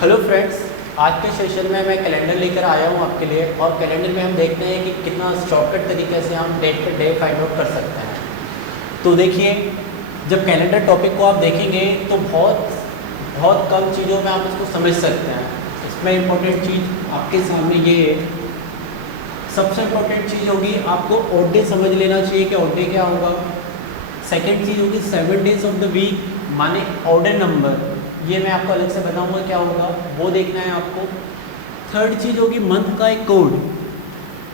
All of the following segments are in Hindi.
हेलो फ्रेंड्स, आज के सेशन में मैं कैलेंडर लेकर आया हूँ आपके लिए। और कैलेंडर में हम देखते हैं कि कितना शॉर्टकट तरीके से हम date per day find out कर सकते हैं। तो देखिए, जब कैलेंडर टॉपिक को आप देखेंगे तो बहुत बहुत कम चीज़ों में आप इसको समझ सकते हैं। इसमें इम्पोर्टेंट चीज़ आपके सामने ये है। सबसे इम्पोर्टेंट चीज़ होगी, आपको ऑड डे समझ लेना चाहिए कि ऑड डे क्या होगा। सेकेंड चीज़ होगी 7 डेज ऑफ द वीक, माने ऑर्डर नंबर। ये मैं आपको अलग से बताऊंगा क्या होगा, वो देखना है आपको। थर्ड चीज़ होगी मंथ का एक कोड,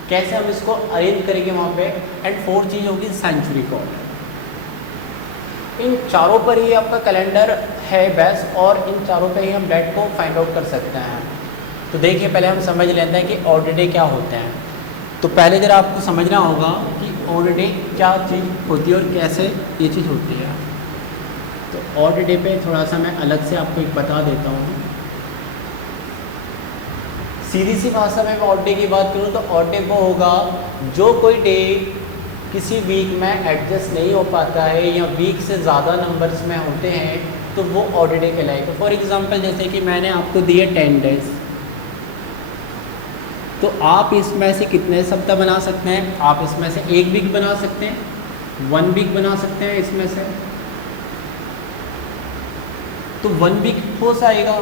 कैसे हम इसको अरेंज करेंगे वहाँ पे। एंड फोर्थ चीज़ होगी सेंचुरी कोड। इन चारों पर ही आपका कैलेंडर है बेस्ट, और इन चारों पे ही हम डेट को फाइंड आउट कर सकते हैं। तो देखिए, पहले हम समझ लेते हैं कि ऑर्डर डे क्या होते हैं। तो पहले जरा आपको समझना होगा कि ऑर्डर डे क्या चीज़ होती है और कैसे ये चीज़ होती है। तो ऑड डे पे थोड़ा सा मैं अलग से आपको एक बता देता हूँ। सीधी सी भाषा में मैं ऑड डे की बात करूँ तो ऑड डे वो होगा जो कोई डे किसी वीक में एडजस्ट नहीं हो पाता है या वीक से ज़्यादा नंबर्स में होते हैं, तो वो ऑड डे कहलाएगा। फॉर एग्जांपल, जैसे कि मैंने आपको दिए 10 डेज, तो आप इसमें से कितने सप्ताह बना सकते हैं? आप इसमें से एक वीक बना सकते हैं, 1 वीक बना सकते हैं इसमें से। तो 1 वीक हो जाएगा,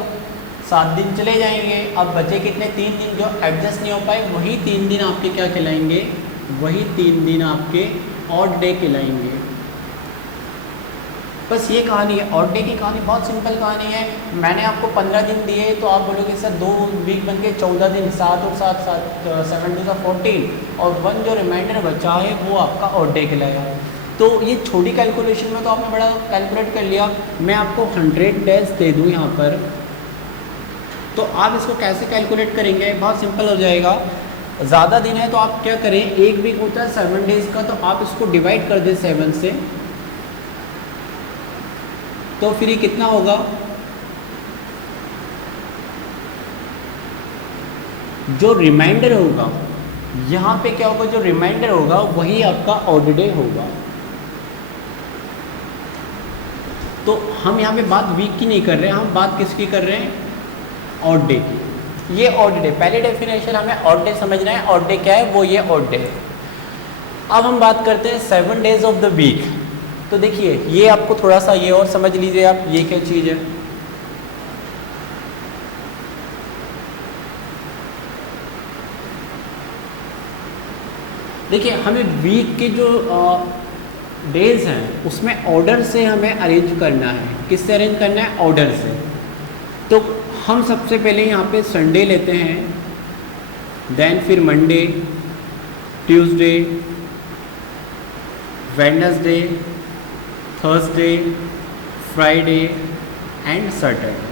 7 दिन चले जाएंगे। अब बचे कितने? 3 दिन जो एडजस्ट नहीं हो पाए, वही 3 दिन आपके क्या कहलाएंगे? वही 3 दिन आपके ऑड डे कहलाएंगे। बस ये कहानी है। ऑड डे की कहानी बहुत सिंपल कहानी है। मैंने आपको 15 दिन दिए तो आप बोलोगे सर 2 वीक बन के 14 दिन, 7 और 7 7 2 14, और 1 जो रिमाइंडर बचा है वो आपका ऑड डे कहलाएगा। तो ये छोटी कैलकुलेशन में तो आपने बड़ा कैलकुलेट कर लिया। मैं आपको 100 डेज दे दूँ यहाँ पर, तो आप इसको कैसे कैलकुलेट करेंगे? बहुत सिंपल हो जाएगा। ज़्यादा दिन है तो आप क्या करें, एक वीक होता है 7 डेज़ का, तो आप इसको डिवाइड कर दें 7 से। तो फिर ये कितना होगा? जो रिमाइंडर होगा यहाँ पे क्या होगा, जो रिमाइंडर होगा वही आपका ऑड डे होगा। तो हम यहाँ पे बात वीक की नहीं कर रहे हैं, हम बात किसकी कर रहे हैं? ऑड डे की। ये ऑड डे, पहले डेफिनेशन हमें ऑड डे समझना है। ऑड डे क्या है? वो ये ऑड डे है। अब हम बात करते हैं 7 डेज ऑफ द वीक। तो देखिए, ये आपको थोड़ा सा ये और समझ लीजिए आप, ये क्या चीज़ है। देखिए, हमें वीक के जो डेज हैं उसमें ऑर्डर से हमें अरेंज करना है। किससे अरेंज करना है? ऑर्डर से। तो हम सबसे पहले यहाँ पे संडे लेते हैं, देन फिर Monday, Tuesday, Wednesday, Thursday, Friday and Saturday.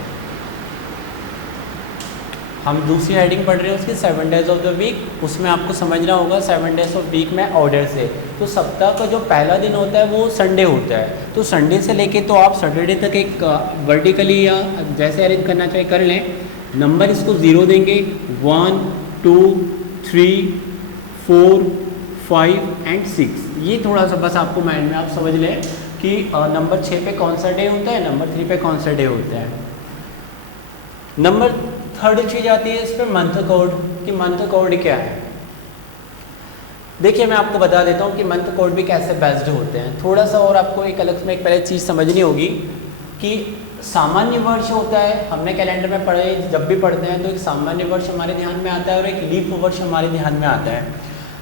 हम दूसरी हेडिंग पढ़ रहे हैं उसकी 7 डेज ऑफ द वीक। उसमें आपको समझना होगा 7 डेज ऑफ वीक में ऑर्डर से। तो सप्ताह का जो पहला दिन होता है वो संडे होता है। तो संडे से लेके तो आप सैटरडे तक एक वर्टिकली या जैसे अरेंज करना चाहे कर लें। नंबर इसको 0 देंगे, 1 2 3 4 5 एंड 6। ये थोड़ा सा बस आपको माइंड में आप समझ लें कि नंबर 6 पे कौन सा डे होता है, नंबर 3 पे कौन सा डे होता है। नंबर थर्ड चीज़ आती है इस पर मंथ कोड, कि मंथ कोड क्या है। देखिए, मैं आपको बता देता हूँ कि मंथ कोड भी कैसे बेस्ड होते हैं। थोड़ा सा और आपको एक अलग में एक पहले चीज़ समझनी होगी कि सामान्य वर्ष होता है। हमने कैलेंडर में पढ़े, जब भी पढ़ते हैं तो एक सामान्य वर्ष हमारे ध्यान में आता है और एक लीप वर्ष हमारे ध्यान में आता है।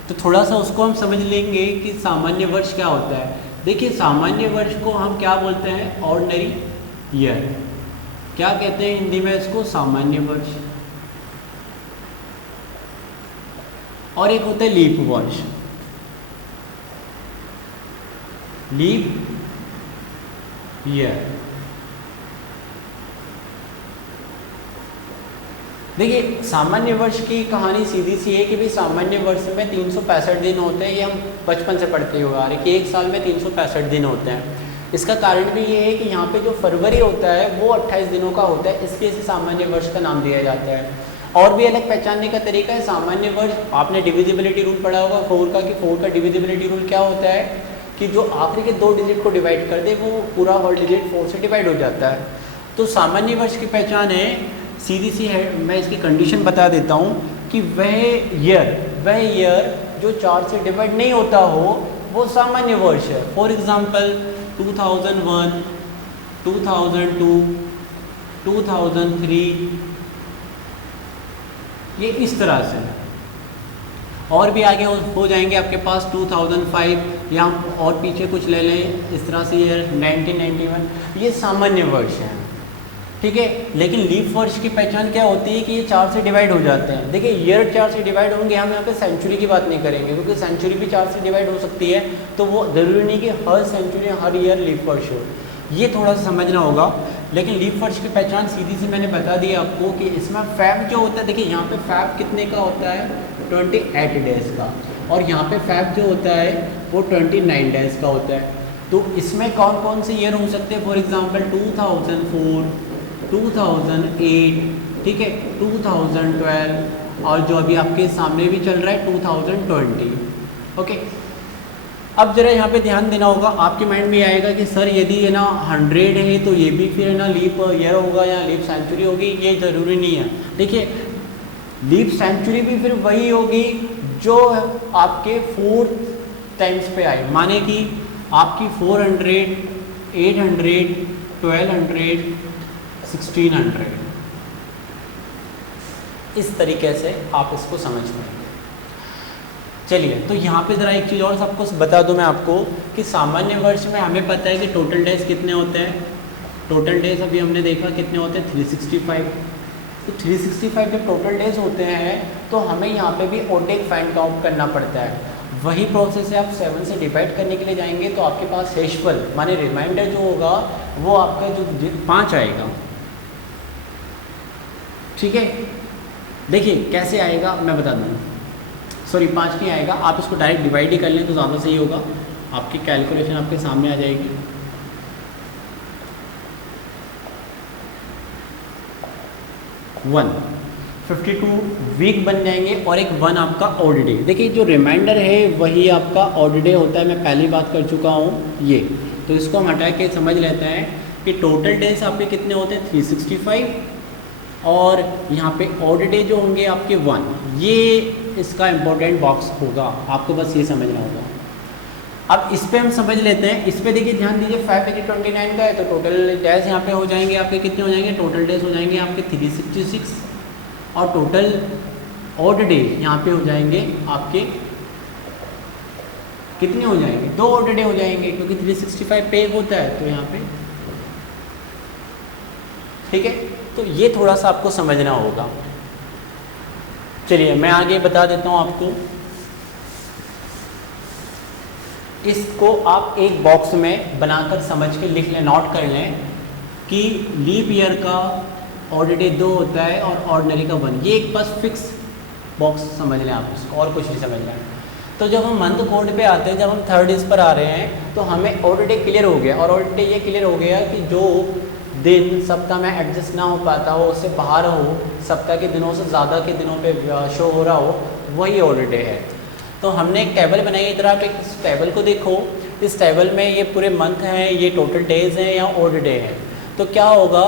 तो थोड़ा सा उसको हम समझ लेंगे कि सामान्य वर्ष क्या होता है। देखिए, सामान्य वर्ष को हम क्या बोलते हैं? Ordinary year. क्या कहते हैं हिंदी में इसको? सामान्य वर्ष। और एक होता है लीप वर्ष, लीप ईयर। देखिए, सामान्य वर्ष की कहानी सीधी सी है कि भाई सामान्य वर्ष में 365 दिन होते हैं। ये हम बचपन से पढ़ते हुए आ रहे हैं कि एक साल में 365 दिन होते हैं। इसका कारण भी ये है कि यहाँ पे जो फरवरी होता है वो 28 दिनों का होता है, इसलिए इसे सामान्य वर्ष का नाम दिया जाता है। और भी अलग पहचानने का तरीका है। सामान्य वर्ष, आपने डिविजिबिलिटी रूल पढ़ा होगा 4 का, कि 4 का डिविजिबिलिटी रूल क्या होता है कि जो आखिरी के 2 डिजिट को डिवाइड कर दे वो पूरा होल डिजिट 4 से डिवाइड हो जाता है। तो सामान्य वर्ष की पहचान है सीधी सी है, मैं इसकी कंडीशन बता देता हूँ कि वह ईयर जो 4 से डिवाइड नहीं होता हो वो सामान्य वर्ष है। फॉर एग्जांपल 2001, 2002, 2003, ये इस तरह से। और भी आगे हो जाएंगे आपके पास 2005, या और पीछे कुछ ले लें इस तरह से ईयर 1991, ये सामान्य वर्ष हैं, ठीक है। लेकिन लीप वर्ष की पहचान क्या होती है कि ये 4 से डिवाइड हो जाते हैं। देखिए ईयर 4 से डिवाइड होंगे, हम यहाँ पे सेंचुरी की बात नहीं करेंगे क्योंकि सेंचुरी भी 4 से डिवाइड हो सकती है, तो वो ज़रूरी नहीं कि हर सेंचुरी हर ईयर लीप वर्ष हो, ये थोड़ा सा समझना होगा। लेकिन लीप वर्ष की पहचान सीधी सी मैंने बता दी आपको कि इसमें फैब जो होता है, देखिए यहाँ पे फैब कितने का होता है 28 डेज़ का, और यहाँ पे फैब जो होता है वो 29 डेज़ का होता है। तो इसमें कौन कौन से ईयर हो सकते हैं, फॉर एग्जांपल 2004, 2008, ठीक है, 2012, और जो अभी आपके सामने भी चल रहा है 2020, ओके। अब जरा यहाँ पे ध्यान देना होगा, आपके माइंड में आएगा कि सर यदि है ना 100 है तो ये भी फिर है ना लीप ईयर होगा या लीप सेंचुरी होगी, ये ज़रूरी नहीं है। देखिए लीप सेंचुरी भी फिर वही होगी जो आपके 4 टाइम्स पे आए, माने कि आपकी 400, 800, 1200, 1600, इस तरीके से आप इसको समझ पाएंगे। चलिए तो यहाँ पे ज़रा एक चीज़ और सबको बता दूँ मैं आपको कि सामान्य वर्ष में हमें पता है कि टोटल डेज कितने होते हैं। टोटल डेज अभी हमने देखा कितने होते हैं 365। तो 365 जब टोटल डेज होते हैं तो हमें यहाँ पे भी ओड डेज फाइंड आउट करना पड़ता है। वही प्रोसेस है, आप 7 से डिवाइड करने के लिए जाएंगे तो आपके पास शेषफल माने रिमाइंडर जो होगा वो आपका जो 5 आएगा, ठीक है। देखिए कैसे आएगा मैं बता दूँ, सॉरी 5 नहीं आएगा, आप इसको डायरेक्ट डिवाइड ही कर लें तो ज़्यादा सही होगा, आपकी कैलकुलेशन आपके सामने आ जाएगी। 52 वीक बन जाएंगे और एक 1 आपका ऑड डे। देखिए जो रिमाइंडर है वही आपका ऑड डे होता है, मैं पहली बात कर चुका हूँ ये, तो इसको हम हटा के समझ लेते हैं कि टोटल डेज आपके कितने होते हैं 365, और यहाँ पे ऑड डे जो होंगे आपके 1, ये इसका इम्पोर्टेंट बॉक्स होगा, आपको बस ये समझना होगा। अब इस पे हम समझ लेते हैं, इस पे देखिए ध्यान दीजिए, 5 देखिए 29 का है तो टोटल डेज यहाँ पे हो जाएंगे आपके कितने हो जाएंगे, टोटल डेज हो जाएंगे आपके 366, और टोटल ऑड डे यहाँ पे हो जाएंगे आपके कितने हो जाएंगे, 2 ऑड डे हो जाएंगे क्योंकि 365 पे होता है तो यहाँ पे, ठीक है। तो ये थोड़ा सा आपको समझना होगा। चलिए मैं आगे बता देता हूँ आपको, इसको आप एक बॉक्स में बनाकर समझ के लिख लें, नोट कर लें कि लीप ईयर का ऑड डे 2 होता है और ऑर्डिनरी का 1, ये एक बस फिक्स बॉक्स समझ लें आप इसको, और कुछ नहीं समझ लें। तो जब हम मंथ कोड पे आते हैं, जब हम 3rd डेज पर आ रहे हैं तो हमें ऑड डे क्लियर हो गया, और ऑड डे ये क्लियर हो गया कि जो दिन सप्ताह में एडजस्ट ना हो पाता हो, उससे बाहर हो, सप्ताह के दिनों से ज़्यादा के दिनों पे शो हो रहा हो, वही ऑड डे है। तो हमने एक टेबल बनाई, इधर आप एक टेबल को देखो, इस टेबल में ये पूरे मंथ हैं, ये टोटल डेज हैं या ऑड डे हैं। तो क्या होगा,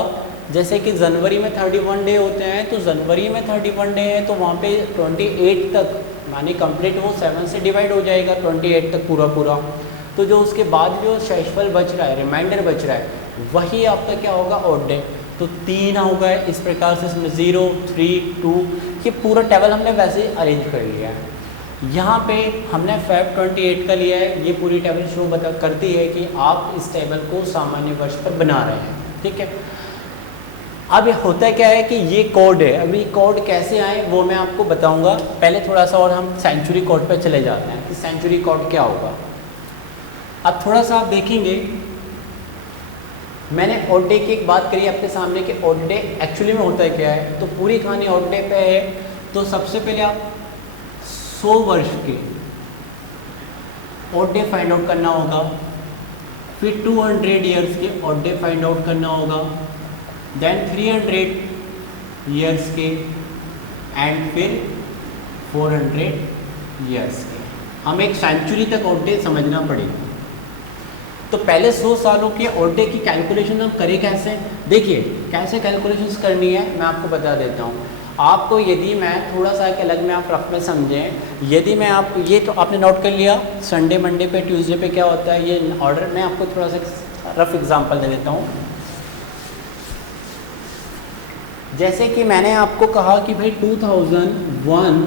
जैसे कि जनवरी में 31 डे होते हैं, तो जनवरी में 31 डे है तो वहाँ पे 28 तक माने कंप्लीट वो 7 से डिवाइड हो जाएगा 28 तक पूरा। तो जो उसके बाद जो शेषफल बच रहा है, रिमाइंडर बच रहा है, वही आपका क्या होगा ऑड डे। तो 3 होगा इस प्रकार से, इसमें 0, 3, 2, ये पूरा टेबल हमने वैसे ही अरेंज कर लिया है। यहाँ पे हमने फैब 28 का लिया है, ये पूरी टेबल शो करती है कि आप इस टेबल को सामान्य वर्ष पर बना रहे हैं, ठीक है। अब होता क्या है कि ये कोड है, अभी कोड कैसे आए वो मैं आपको बताऊंगा। पहले थोड़ा सा और हम सेंचुरी कोड पर चले जाते हैं कि सेंचुरी कोड क्या होगा। अब थोड़ा सा आप देखेंगे, मैंने ऑड डे की एक बात करी आपके सामने कि ऑड डे एक्चुअली में होता है क्या है, तो पूरी कहानी ऑड डे पे है। तो सबसे पहले आप 100 वर्ष के ऑड डे फाइंड आउट करना होगा, फिर 200 ईयर्स के ऑड डे फाइंड आउट करना होगा, देन 300 ईयर्स के, एंड फिर 400 ईयर्स के। हम एक सेंचुरी तक ऑड डे समझना पड़ेगा। तो पहले 100 सालों के ऑड डे की कैलकुलेशन हम करें कैसे? देखिए कैसे कैलकुलेशंस करनी है मैं आपको बता देता हूँ। आपको यदि मैं थोड़ा सा एक अलग में आप रफ में समझें, यदि मैं आप ये तो आपने नोट कर लिया संडे मंडे पे ट्यूसडे पे क्या होता है ये ऑर्डर, मैं आपको थोड़ा सा रफ एग्जांपल दे देता हूँ। जैसे कि मैंने आपको कहा कि भाई 2001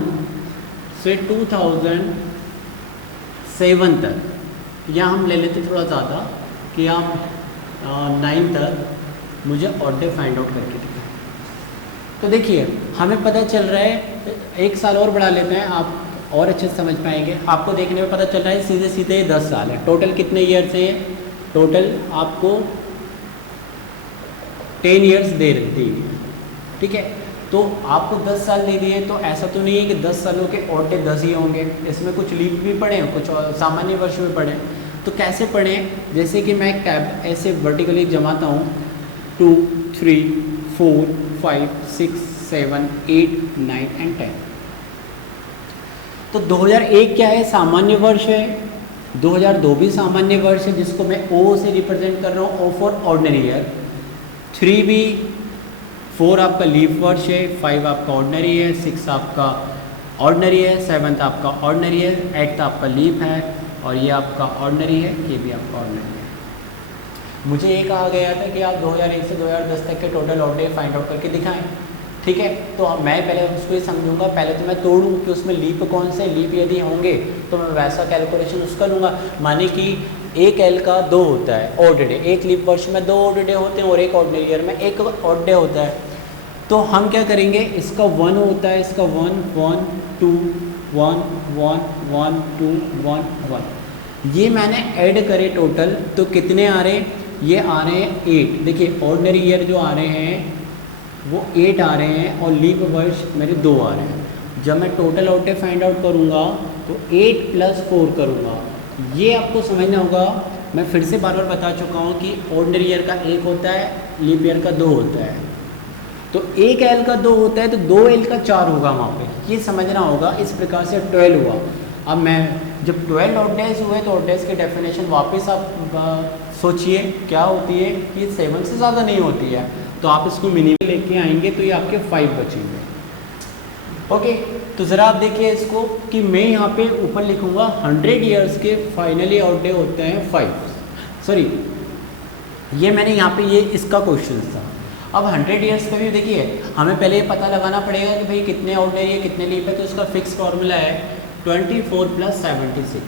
से 2007 तक, या हम ले लेते थोड़ा ज़्यादा कि आप 9 तक मुझे ऑड डे फाइंड आउट करके दिखाएं। तो देखिए हमें पता चल रहा है, एक साल और बढ़ा लेते हैं आप और अच्छे से समझ पाएंगे। आपको देखने में पता चल रहा है सीधे सीधे 10 साल है। टोटल कितने ईयर से? टोटल आपको 10 ईयर्स दे दी, ठीक है। तो आपको 10 साल दे दिए, तो ऐसा तो नहीं है कि 10 सालों के ऑड डे 10 ही होंगे, इसमें कुछ लीप भी पड़े, कुछ सामान्य वर्ष में पड़े। तो कैसे पढ़ें? जैसे कि मैं टैब ऐसे वर्टिकली जमाता हूँ 2, 3, 4, 5, 6, 7, 8, 9 एंड 10। तो 2001 क्या है? सामान्य वर्ष है। 2002 भी सामान्य वर्ष है जिसको मैं O से रिप्रेजेंट कर रहा हूँ, O फॉर ऑर्डिनरी ईयर। 3 भी, 4 आपका लीप वर्ष है, 5 आपका ऑर्डिनरी है, 6 आपका ऑर्डिनरी है, 7 आपका ऑर्डिनरी है, 8 आपका लीप है और ये आपका ऑर्डिनरी है, ये भी आपका ऑर्डिनरी है। मुझे ये कहा गया था कि आप 2001 से 2010 तक के total odd day find out करके दिखाएं, ठीक है। तो मैं पहले उसको ही समझूंगा, पहले तो मैं तोड़ूँ कि उसमें लीप कौन से, लीप यदि होंगे तो मैं वैसा कैलकुलेशन उसका लूँगा। माने कि एक एल का 2 होता है ऑड डे, एक लीप वर्ष में 2 ऑड डे होते हैं और एक ऑर्डिनरी ईयर में 1 ऑड डे होता है। तो हम क्या करेंगे, इसका 1 होता है, इसका 1, 1, 2, 1, 1, 1, 2, 1, 1, ये मैंने ऐड करे टोटल, तो कितने आ रहे? ये आ रहे हैं 8। देखिए ऑर्डिनरी ईयर जो आ रहे हैं वो 8 आ रहे हैं और लीप वर्ष मेरे 2 आ रहे हैं। जब मैं total odd day find out करूँगा तो 8 + 4 करूँगा। ये आपको समझना होगा, मैं फिर से बार बार बता चुका हूँ कि ऑर्डिनरी ईयर का 1 होता है, लीप ईयर का 2 होता है। तो 1 एल का 2 होता है तो 2 एल का 4 होगा वहाँ पे, ये समझना होगा। इस प्रकार से 12 हुआ। अब मैं जब 12 ऑड डेज हुए तो ऑड डेज की डेफिनेशन वापस आप सोचिए क्या होती है कि 7 से ज़्यादा नहीं होती है, तो आप इसको मिनिमम लेके आएंगे तो ये आपके 5 बचेंगे। ओके, तो ज़रा आप देखिए इसको कि मैं यहाँ पे ऊपर लिखूँगा 100 ईयर्स के फाइनली ऑड डे होते हैं 5, सॉरी ये मैंने यहाँ पे ये इसका क्वेश्चन था। अब 100 ईयर्स पे भी देखिए हमें पहले ये पता लगाना पड़ेगा कि भाई कितने ऑर्डिनरी है कितने लीप है, तो उसका फिक्स फार्मूला है 24 + 76।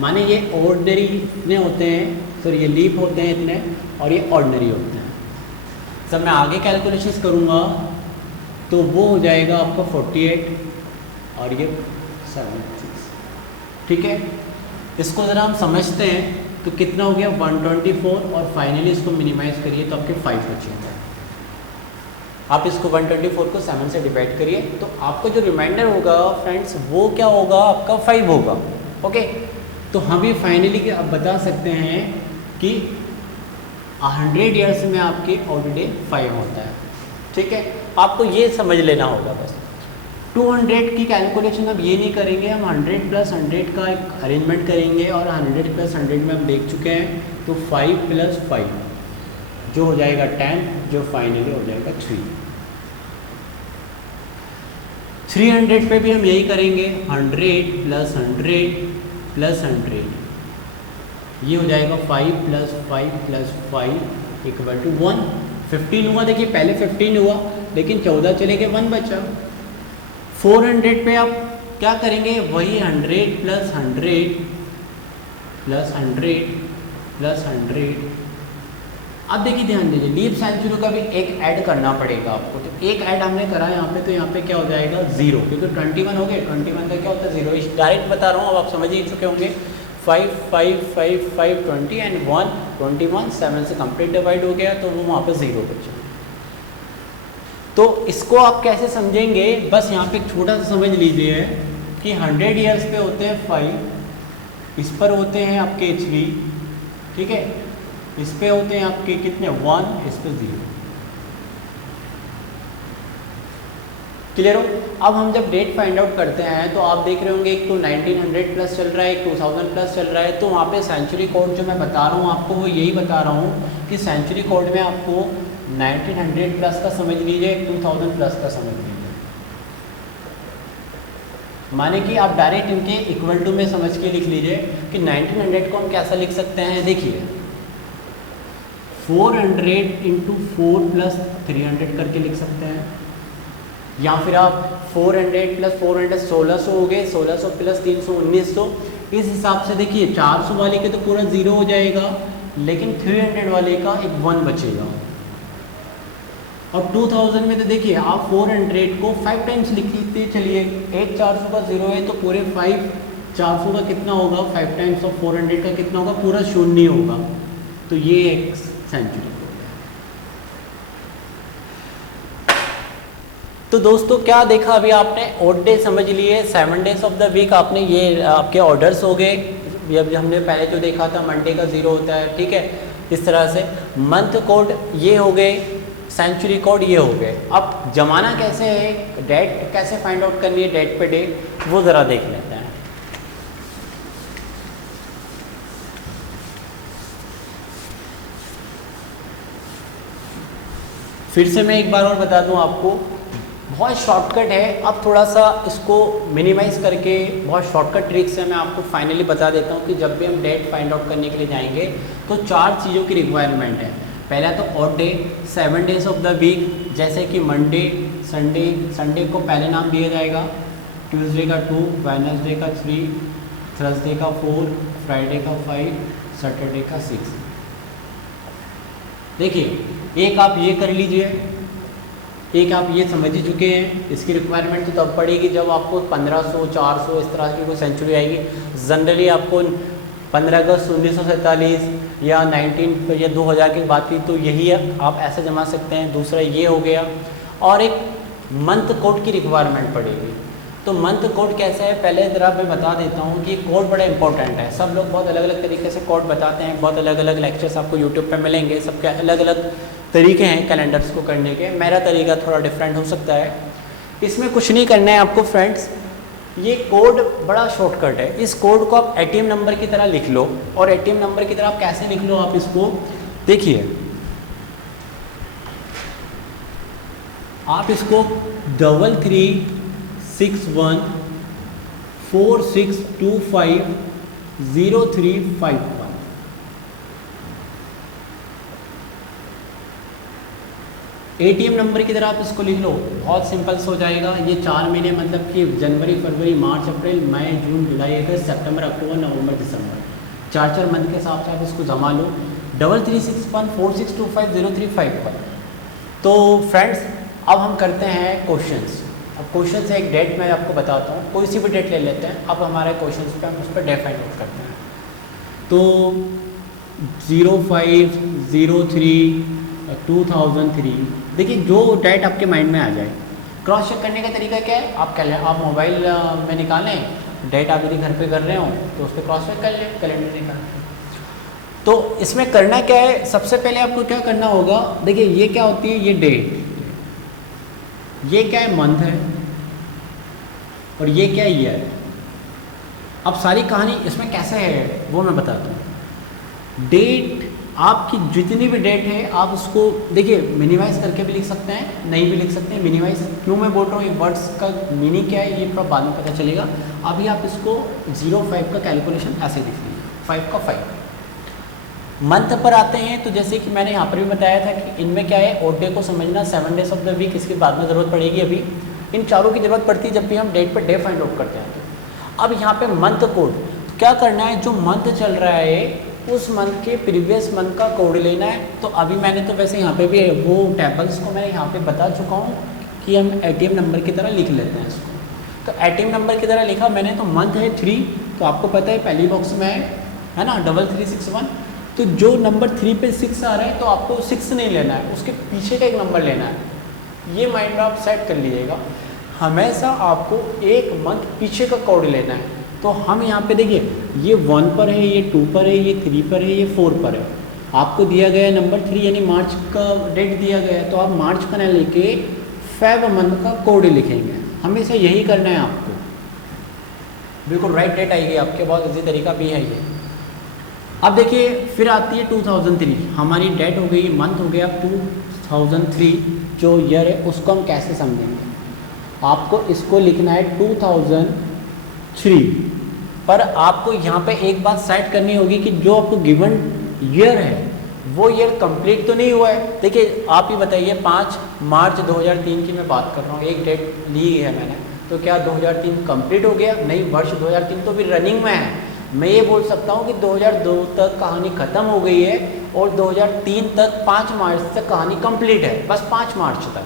माने ये ऑर्डिनरी इतने होते हैं, सॉरी ये लीप होते हैं इतने और ये ऑर्डिनरी होते हैं। जब मैं आगे कैलकुलेशंस करूँगा तो वो हो जाएगा आपका 48 और ये 76, ठीक है। इसको ज़रा हम समझते हैं तो कितना हो गया 124 और फाइनली इसको मिनिमाइज़ करिए तो आपके 5 बचेंगे। आप इसको 124 को 7 से डिवाइड करिए तो आपको जो रिमाइंडर होगा फ्रेंड्स वो क्या होगा, आपका 5 होगा। ओके, तो हम ये फाइनली अब बता सकते हैं कि 100 ईयर्स में आपके ऑलरेडी 5 होता है, ठीक है। आपको ये समझ लेना होगा बस। 200 की कैलकुलेशन अब ये नहीं करेंगे, हम 100 + 100 का एक अरेंजमेंट करेंगे और 100 + 100 में हम देख चुके हैं, तो 5 + 5 जो हो जाएगा 10, जो फाइनली हो जाएगा 3। 300 पे भी हम यही करेंगे, 100 + 100 + 100 ये हो जाएगा 5 + 5 + 5 = 1। 15 हुआ, देखिए पहले 15 हुआ लेकिन 14 चले गए, 1 बचा। 400 पे आप क्या करेंगे, वही 100 + 100 + 100 + 100। अब देखिए ध्यान दीजिए लीप सेंचुरी का भी एक ऐड करना पड़ेगा आपको, तो एक ऐड हमने करा यहाँ पे, तो यहाँ पे क्या हो जाएगा 0, क्योंकि 21 हो गए, 21 का क्या होता है 0। डायरेक्ट बता रहा हूँ, अब आप समझ ही चुके होंगे। 5 5 5 5 20 एंड 1 21, 7 से कंप्लीट डिवाइड हो गया तो वो वहाँ पे 0 बचा। तो इसको आप कैसे समझेंगे, बस यहाँ पे छोटा सा समझ लीजिए कि 100 ईयर्स पे होते हैं 5, इस पर होते हैं आपके 3, ठीक है, इस पे होते हैं आपके कितने 1, इस पे 0। क्लियर हो। अब हम जब डेट फाइंड आउट करते हैं तो आप देख रहे होंगे एक तो 1900 प्लस चल रहा है, एक 2000 प्लस चल रहा है। तो वहाँ पे सेंचुरी कोड जो मैं बता रहा हूँ आपको वो यही बता रहा हूँ कि सेंचुरी कोड में आपको 1900 प्लस का समझ लीजिए, 2000 प्लस का समझ लीजिए। माने कि आप डायरेक्ट इनके इक्वल टू में समझ के लिख लीजिए कि 1900 को हम कैसा लिख सकते हैं। देखिए 400 इंटू 4 प्लस 300 करके लिख सकते हैं, या फिर आप 400 प्लस 400 1600 हो गए, 1600 प्लस 300 1900। इस हिसाब से देखिए 400 वाले के तो पूरा ज़ीरो हो जाएगा, लेकिन 300 वाले का एक 1 बचेगा। और 2000 में तो देखिए आप 400 को 5 टाइम्स लिखते चलिए, एक 400 का 0 है तो पूरे 5 400 का कितना होगा, 5 टाइम्स ऑफ 400 का कितना होगा, पूरा शून्य होगा। तो ये एक सेंचुरी। तो दोस्तों क्या देखा अभी आपने, ओड डे समझ लिए, 7 डेज ऑफ द वीक आपने, ये आपके ऑर्डर्स हो गए। अब हमने पहले जो देखा था मंडे का 0 होता है, ठीक है, इस तरह से। मंथ कोड ये हो गए, सेंचुरी कोड ये हो गए। अब जमाना कैसे है, डेट कैसे फाइंड आउट करनी है डेट पे डे, वो ज़रा देख लेते हैं। फिर से मैं एक बार और बता दूं आपको, बहुत शॉर्टकट है। अब थोड़ा सा इसको मिनिमाइज़ करके बहुत शॉर्टकट ट्रिक से मैं आपको फाइनली बता देता हूँ कि जब भी हम डेट फाइंड आउट करने के लिए जाएंगे तो 4 चीज़ों की रिक्वायरमेंट है। पहला तो odd day, 7 days of the week, जैसे कि मंडे, संडे, संडे को पहले नाम दिया जाएगा, ट्यूसडे का 2, वेडनेसडे का 3, थर्सडे का 4, फ्राइडे का 5, सैटरडे का 6। देखिए एक आप ये कर लीजिए, एक आप ये समझ ही चुके हैं। इसकी रिक्वायरमेंट तो तब पड़ेगी जब आपको 1500 400 इस तरह की कोई सेंचुरी आएगी। जनरली आपको 15 अगस्त 1947 या 19 या 2000 की बात की तो यही है, आप ऐसे जमा सकते हैं। दूसरा ये हो गया, और एक मंथ कोड की रिक्वायरमेंट पड़ेगी। तो मंथ कोड कैसा है, पहले ज़रा मैं बता देता हूँ कि कोड बड़ा इंपॉर्टेंट है। सब लोग बहुत अलग अलग तरीके से कोड बताते हैं, बहुत अलग अलग लेक्चर्स आपको यूट्यूब पे मिलेंगे, सबके अलग अलग तरीके हैं कैलेंडर्स को करने के। मेरा तरीका थोड़ा डिफरेंट हो सकता है। इसमें कुछ नहीं करना है आपको फ्रेंड्स, ये कोड बड़ा शॉर्टकट है। इस कोड को आप एटीएम नंबर की तरह लिख लो। और एटीएम नंबर की तरह आप कैसे लिख लो, आप इसको देखिए, आप इसको 336146250351 एटीएम नंबर की तरह आप इसको लिख लो। बहुत सिंपल से हो जाएगा। ये 4 महीने मतलब कि जनवरी, फरवरी, मार्च, अप्रैल, मई, जून, जुलाई, अगस्त, सितंबर, अक्टूबर, नवंबर, दिसंबर, 4 मंथ के हिसाब से आप इसको जमा लो। 336146250351। तो फ्रेंड्स अब हम करते हैं क्वेश्चंस। अब क्वेश्चन से एक डेट मैं आपको बताता हूँ, कोई सी भी डेट ले लेते हैं। अब हमारे क्वेश्चन पे हम उस पर डेट फाइंड आउट करते हैं। तो 05/03/2003, देखिए जो डेट आपके माइंड में आ जाए। क्रॉस चेक करने का तरीका क्या है, आप मोबाइल में निकालें, डेट आप यदि घर पे कर रहे हो तो उस पर क्रॉस चेक कर लें, कैलेंडर निकाल। तो इसमें करना क्या है, सबसे पहले आपको क्या करना होगा, देखिए ये क्या होती है, ये डेट, ये क्या है, मंथ है, और ये क्या है, ईयर। अब सारी कहानी इसमें कैसे है वो मैं बताता हूँ। डेट, आपकी जितनी भी डेट है आप उसको देखिए मिनिमाइज़ करके भी लिख सकते हैं, नहीं भी लिख सकते हैं। मिनिमाइज़ क्यों मैं बोल रहा हूँ, ये वर्ड्स का मीनिंग क्या है ये थोड़ा बाद में पता चलेगा। अभी आप इसको 05 का कैलकुलेशन ऐसे लिख लीजिए, 5 का 5। मंथ पर आते हैं तो जैसे कि मैंने यहाँ पर भी बताया था कि इनमें क्या है, ओड डे को समझना, 7 डेज ऑफ द वीक इसके बाद में ज़रूरत पड़ेगी। अभी इन चारों की ज़रूरत पड़ती है जब भी हम date per day find out करते हैं। तो अब यहाँ पे मंथ कोड क्या करना है, जो मंथ चल रहा है उस मंथ के प्रीवियस मंथ का कोड लेना है। तो अभी मैंने तो वैसे यहाँ पे भी वो टेबल्स को मैं यहाँ पे बता चुका हूँ कि हम एटीएम नंबर की तरह लिख लेते हैं इसको। तो एटीएम नंबर की तरह लिखा मैंने, तो मंथ है 3, तो आपको पता है पहली बॉक्स में है ना 3361। तो जो नंबर 3 पे 6 आ रहा है तो आपको 6 नहीं लेना है, उसके पीछे का एक नंबर लेना है। ये माइंड में आप सेट कर लीजिएगा, हमेशा आपको एक मंथ पीछे का कोड लेना है। तो हम यहाँ पे देखिए ये 1 पर है, ये 2 पर है, ये 3 पर है, ये 4 पर है। आपको दिया गया नंबर 3 यानी मार्च का डेट दिया गया है, तो आप मार्च का ना लेके फेब मंथ का कोड ही लिखेंगे, हमेशा यही करना है आपको, बिल्कुल राइट डेट आएगी आपके, बहुत इजी तरीका भी है ये। अब देखिए फिर आती है 2003, हमारी डेट हो गई, मंथ हो गया 2003, जो ईयर है उसको हम कैसे समझेंगे, आपको इसको लिखना है 2003, पर आपको यहाँ पे एक बात सेट करनी होगी कि जो आपको गिवन ईयर है वो ईयर कंप्लीट तो नहीं हुआ है। देखिए आप ही बताइए, 5 मार्च 2003 की मैं बात कर रहा हूँ, एक डेट ली है मैंने, तो क्या 2003 कंप्लीट हो गया? नहीं, वर्ष 2003 तो भी रनिंग में है। मैं ये बोल सकता हूँ कि 2002 तक कहानी ख़त्म हो गई है और 2003 तक 5 मार्च तक कहानी कंप्लीट है, बस 5 मार्च तक।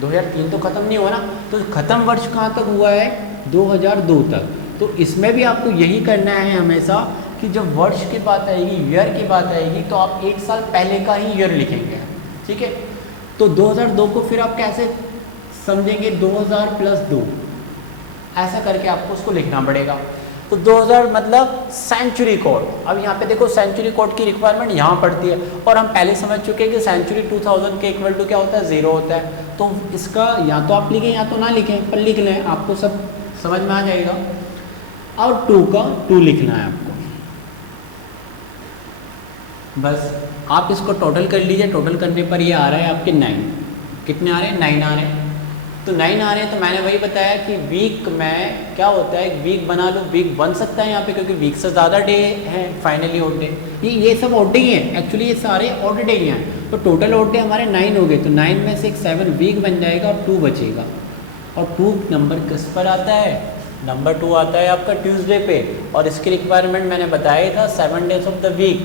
2003 तो ख़त्म नहीं हुआ ना, तो ख़त्म वर्ष कहाँ तक हुआ है? 2002 तक। तो इसमें भी आपको यही करना है हमेशा कि जब वर्ष की बात आएगी, ईयर की बात आएगी, तो आप 1 साल पहले का ही ईयर लिखेंगे, ठीक है। तो 2002 को फिर आप कैसे समझेंगे? 2000 + 2, ऐसा करके आपको उसको लिखना पड़ेगा। तो 2000 मतलब सेंचुरी कोड। अब यहाँ पे देखो सेंचुरी कोड की रिक्वायरमेंट यहाँ पड़ती है, और हम पहले समझ चुके हैं कि सेंचुरी 2000 के इक्वल टू क्या होता है? 0 होता है। तो इसका या तो आप लिखें या तो ना लिखें, पर लिख लें, आपको सब समझ में आ जाएगा। और 2 का 2 लिखना है आपको, बस आप इसको टोटल कर लीजिए। टोटल करने पर ये आ रहा है आपके 9। कितने आ रहे हैं? 9 आ रहे हैं। तो 9 आ रहे हैं, तो मैंने वही बताया कि वीक में क्या होता है, वीक बना लो, वीक बन सकता है यहाँ पे, क्योंकि वीक से ज़्यादा डे है फाइनली ऑड डे। ये सब ऑड डे ही हैं, एक्चुअली ये सारे ऑड डे ही हैं। तो टोटल ऑड डे हमारे 9 हो गए, तो 9 में से एक 7 वीक बन जाएगा और 2 बचेगा। और 2 नंबर किस पर आता है? नंबर 2 आता है आपका ट्यूसडे पे, और इसकी रिक्वायरमेंट मैंने बताया था 7 डेज ऑफ द वीक,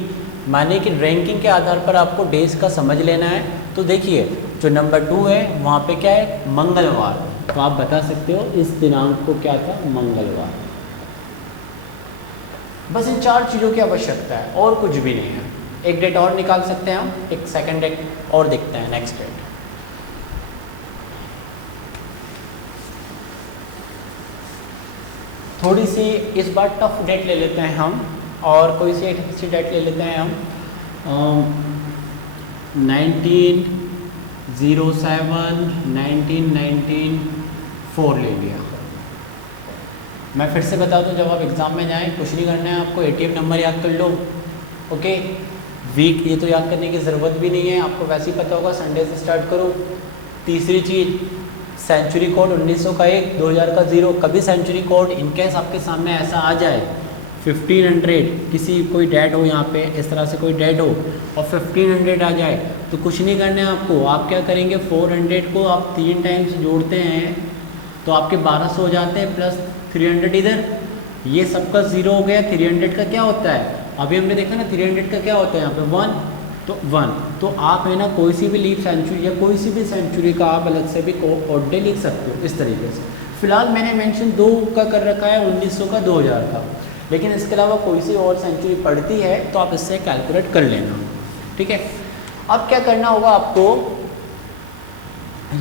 माने कि रैंकिंग के आधार पर आपको डेज का समझ लेना है। तो देखिए जो नंबर 2 है वहाँ पे क्या है? मंगलवार। तो आप बता सकते हो इस दिनांक को क्या था? मंगलवार। बस इन 4 चीज़ों की आवश्यकता है और कुछ भी नहीं है। एक डेट और निकाल सकते हैं हम, एक सेकंड डेट और देखते हैं, नेक्स्ट डेट। थोड़ी सी इस बार टफ डेट ले लेते हैं हम, और कोई सी अच्छी डेट ले लेते हैं हम। 1907 1994 ले लिया। मैं फिर से बता दूं, जब आप एग्ज़ाम में जाएं कुछ नहीं करना है आपको, ATM नंबर याद कर लो, ओके। वीक ये तो याद करने की ज़रूरत भी नहीं है, आपको वैसे ही पता होगा, संडे से स्टार्ट करो। तीसरी चीज़ सेंचुरी कोड 1900 का 1, 2000 का 0। कभी सेंचुरी कोड इनकेस आपके सामने ऐसा आ जाए 1500, किसी कोई डेट हो यहाँ पे, इस तरह से कोई डेट हो और 1500 आ जाए, तो कुछ नहीं करना है आपको। आप क्या करेंगे? 400 को आप 3 टाइम्स जोड़ते हैं तो आपके 1200 हो जाते हैं, प्लस 300 इधर, ये सबका 0 हो गया। 300 का क्या होता है? अभी हमने देखा ना 300 का क्या होता है यहाँ पे? 1, तो 1। तो आप है ना कोई सी भी लीप सेंचुरी या कोई सी भी सेंचुरी का आप अलग से भी ऑड डे लिख सकते हो इस तरीके से। फिलहाल मैंने मेंशन 2 का कर रखा है, 1900 का, 2000 का, लेकिन इसके अलावा कोई सी और सेंचुरी पड़ती है तो आप इससे कैलकुलेट कर लेना, ठीक है। अब क्या करना होगा आपको,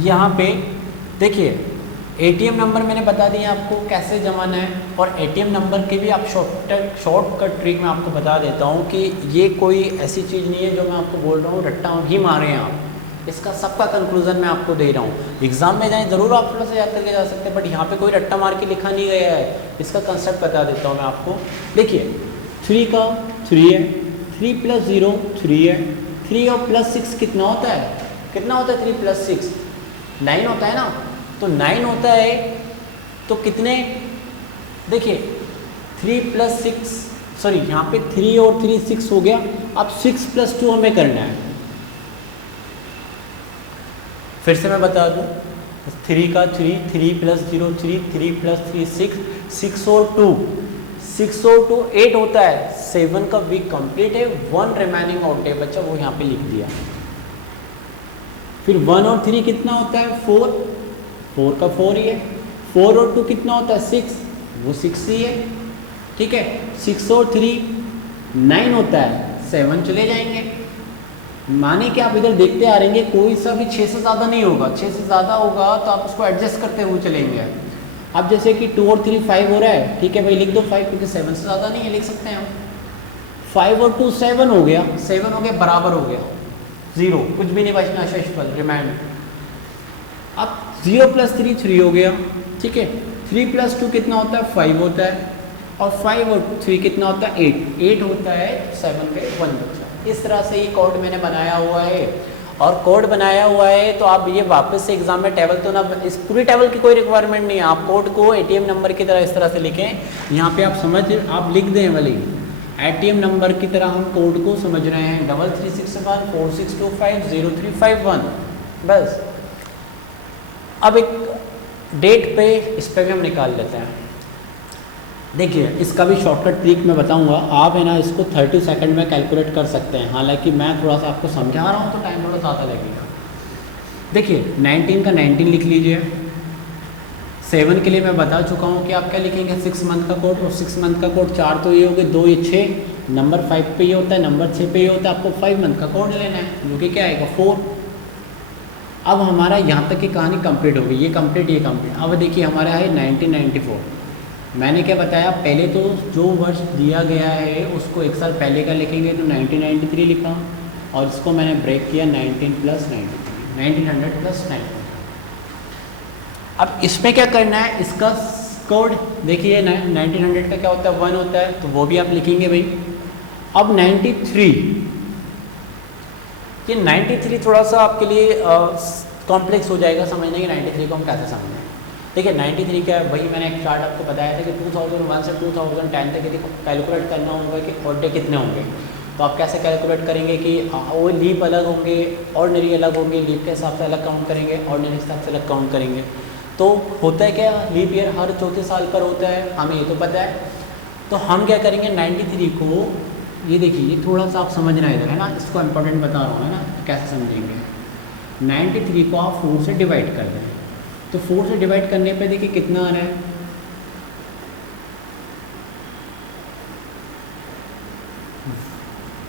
यहाँ पे देखिए ATM नंबर मैंने बता दिया आपको कैसे जमाना है, और ATM नंबर के भी आप शॉर्टकट ट्रिक मैं आपको बता देता हूँ कि ये कोई ऐसी चीज़ नहीं है जो मैं आपको बोल रहा हूँ रट्टा ही मारे हैं आप, इसका सबका कंक्लूजन मैं आपको दे रहा हूँ। एग्जाम में जाएं ज़रूर आप थोड़ा सा याद करके जा सकते हैं, बट यहाँ पे कोई रट्टा मार के लिखा नहीं गया है, इसका कंसेप्ट बता देता हूँ मैं आपको। देखिए 3 का 3 है, 3 + 0 3 है, 3 और +6 कितना होता है? कितना होता है 3 + 6? 9 होता है ना। तो 9 होता है, तो कितने? देखिए 3 + 6, सॉरी यहाँ पे 3 और 3 6 हो गया। अब 6 + 2 हमें करना है। फिर से मैं बता दूं, 3 का 3, 3 + 0 3, 3 + 3 6, 6 और 2 8 होता है। 7 का वीक कंप्लीट है, 1 रिमेनिंग ऑड डे बच्चा, वो यहाँ पे लिख दिया। फिर 1 और 3 कितना होता है? 4 का 4 ही है। 4 और 2 कितना होता है? 6, वो 6 ही है, ठीक है। 6 और 3 9 होता है, 7 चले जाएंगे। माने कि आप इधर देखते आ रहेंगे कोई सा भी 6 से ज़्यादा नहीं होगा, 6 से ज़्यादा होगा तो आप उसको एडजस्ट करते हुए चलेंगे। अब जैसे कि 2 और 3 5 हो रहा है, ठीक है भाई लिख दो 5, क्योंकि 7 से ज़्यादा नहीं है, लिख सकते हैं हम। 5 और 2 7 हो गया, 7 हो गया, बराबर हो गया 0, कुछ भी नहीं बचना शेषफल रिमाइंड। अब 0 + 3 3 हो गया, ठीक है। 3 + 2 कितना होता है 5 होता है, और 5 और 3 कितना होता है 8 होता है, 7 पे 1 बचा। इस तरह से ये कोड मैंने बनाया हुआ है, और कोड बनाया हुआ है तो आप ये वापस से एग्जाम में टेबल तो ना, इस पूरी टेबल की कोई रिक्वायरमेंट नहीं है, आप कोड को ATM नंबर की तरह इस तरह से लिखें, यहाँ पे आप लिख दें वाली ATM नंबर की तरह हम कोड को समझ रहे हैं, 3361 4625 0351, बस। अब एक डेट पे इस पर भी हम निकाल लेते हैं। देखिए इसका भी शॉर्टकट ट्रिक मैं बताऊंगा, आप है ना इसको 30 सेकंड में कैलकुलेट कर सकते हैं, हालांकि मैं थोड़ा सा आपको समझा रहा हूँ तो टाइम थोड़ा ज़्यादा लगेगा। देखिए 19 का 19 लिख लीजिए, 7 के लिए मैं बता चुका हूँ कि आप क्या लिखेंगे 6 मंथ का कोड, और 6 मंथ का कोड 4 तो ये हो गए, 2 ये 6, नंबर 5 पे ये होता है, नंबर 6 पे ये होता है, आपको 5 मंथ का कोड लेना है जो कि क्या आएगा 4। अब हमारा यहाँ तक की कहानी कंप्लीट हो गई, ये कंप्लीट। अब देखिए हमारा है 1994, मैंने क्या बताया पहले, तो जो वर्ष दिया गया है उसको 1 साल पहले का लिखेंगे, तो 1993 लिखा, और इसको मैंने ब्रेक किया 19 + 93, 1900 + 90। अब इसमें क्या करना है, इसका कोड देखिए 1900 का क्या होता है 1 होता है, तो वो भी आप लिखेंगे भाई। अब 93, ये 93 थोड़ा सा आपके लिए कॉम्प्लेक्स हो जाएगा समझने की, 93 को हम कैसे समझें। देखिए 93 क्या है, वही मैंने एक चार्ट आपको बताया था कि 2001 से 2010 तक यदि कैलकुलेट करना होगा कि ऑड कितने होंगे, तो आप कैसे कैलकुलेट करेंगे कि वो लीप अलग होंगे, ऑर्डिनरी अलग होंगे, लीप के हिसाब से अलग काउंट करेंगे, ऑर्डिनरी हिसाब से अलग काउंट करेंगे। तो होता है क्या, लीप ईयर हर चौथे साल पर होता है, हमें ये तो पता है। तो हम क्या करेंगे 93 को, ये देखिए ये थोड़ा सा आप समझना इधर है ना, इसको इम्पोर्टेंट बता रहा हूँ है ना, कैसे समझेंगे। 93 को आप 4 से डिवाइड कर दें, तो 4 से डिवाइड करने पे देखिए कितना आ रहा है,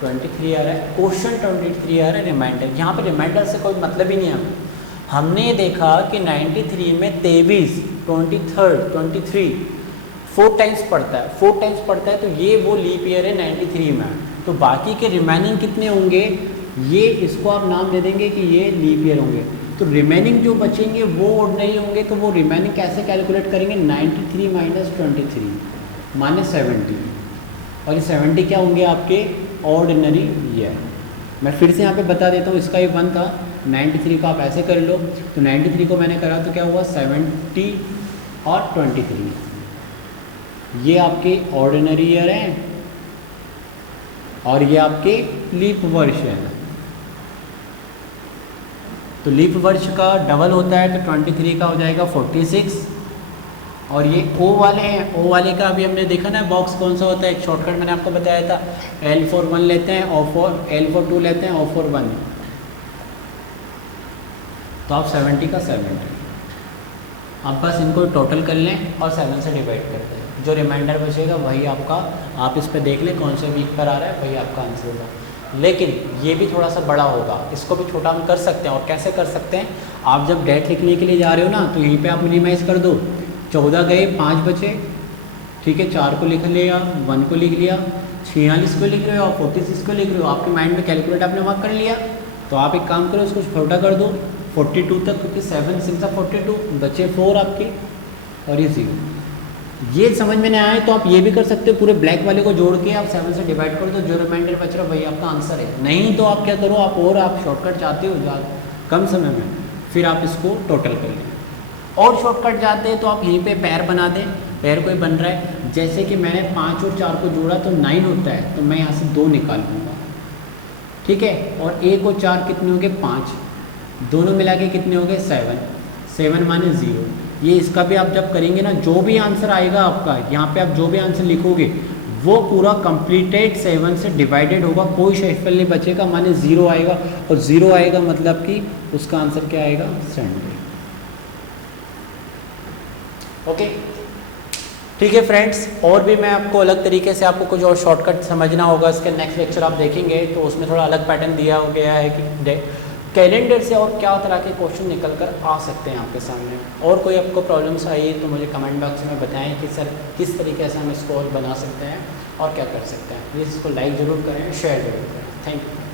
23 आ रहा है, क्वेश्चन 23 आ रहा है, रिमाइंडर। यहाँ पे रिमाइंडर से कोई मतलब ही नहीं है। हमने देखा कि 93 में 23, 23 4 टाइम्स पड़ता है, 4 टाइम्स पड़ता है, तो ये वो लीप ईयर है 93 में। तो बाकी के रिमेनिंग कितने होंगे, ये इसको आप नाम दे देंगे कि ये लीप ईयर होंगे। तो रिमेनिंग जो बचेंगे वो ऑर्डिनरी होंगे, तो वो रिमेनिंग कैसे कैलकुलेट करेंगे, 93 - 23 - 70, और ये 70 क्या होंगे आपके ऑर्डिनरी ईयर। मैं फिर से यहाँ पे बता देता हूँ, इसका ये 1 था, 93 का आप ऐसे कर लो, तो 93 को मैंने करा तो क्या हुआ 70 और 23, ये आपके ऑर्डिनरी ईयर हैं, और ये आपके लीप वर्ष है। तो लीप वर्ष का डबल होता है, तो 23 का हो जाएगा 46, और ये ओ वाले हैं, ओ वाले का अभी हमने देखा ना बॉक्स कौन सा होता है, एक शॉर्टकट मैंने आपको बताया था, L41 लेते हैं, L42 लेते हैं, O41, तो आप 70 का 70, आप बस इनको टोटल कर लें और 7 से डिवाइड कर दें, जो रिमाइंडर बचेगा वही आपका, आप इस पर देख लें कौन से वीक पर आ रहा है, वही आपका आंसर होगा। लेकिन ये भी थोड़ा सा बड़ा होगा, इसको भी छोटा हम कर सकते हैं। और कैसे कर सकते हैं, आप जब डेट लिखने के लिए जा रहे हो ना, तो यहीं पे आप मिनिमाइज कर दो, 14 गए 5 बचे, ठीक है, 4 को लिख लिया, 1 को लिख लिया, 46 को लिख रहे हो, 46 को लिख रहे हो, आपके माइंड में कैलकुलेट आपने वहाँ कर लिया। तो आप एक काम करो, इसको छोटा कर दो 42 तक, क्योंकि 7 6 42, बचे 4 आपके, और ये 0। ये समझ में नहीं आए तो आप ये भी कर सकते हो, पूरे ब्लैक वाले को जोड़ के आप 7 से डिवाइड कर दो, जो रिमाइंडर बच रहा वही आपका आंसर है। नहीं तो आप क्या करो, आप शॉर्टकट चाहते हो कम समय में, फिर आप इसको टोटल कर लें। और शॉर्टकट जाते हैं तो आप यहीं पे पैर बना दें, पैर कोई बन रहा है, जैसे कि मैंने 5 और 4 को जोड़ा तो 9 होता है, तो मैं यहाँ से 2 निकाल लूँगा, ठीक है। और 1 और 4 कितने हो गए 5, दोनों मिला के कितने हो गए 7 माने 0। ये इसका भी आप जब करेंगे ना, जो भी आंसर आएगा आपका, यहाँ पे आप जो भी आंसर लिखोगे वो पूरा कंप्लीटेड 7 से डिवाइडेड होगा, कोई शेषफल नहीं बचेगा, माने 0 आएगा, और 0 आएगा मतलब कि उसका आंसर क्या आएगा 100। ओके, ठीक है फ्रेंड्स, और भी मैं आपको अलग तरीके से आपको कुछ और शॉर्टकट समझना होगा, इसके नेक्स्ट लेक्चर आप देखेंगे तो उसमें थोड़ा अलग पैटर्न दिया हो गया है कि कैलेंडर से और क्या तरह के क्वेश्चन निकल कर आ सकते हैं आपके सामने। और कोई आपको प्रॉब्लम्स आई तो मुझे कमेंट बॉक्स में बताएं कि सर किस तरीके से हम इसको और बना सकते हैं और क्या कर सकते हैं। प्लीज़ इसको लाइक ज़रूर करें, शेयर ज़रूर करें। Thank you.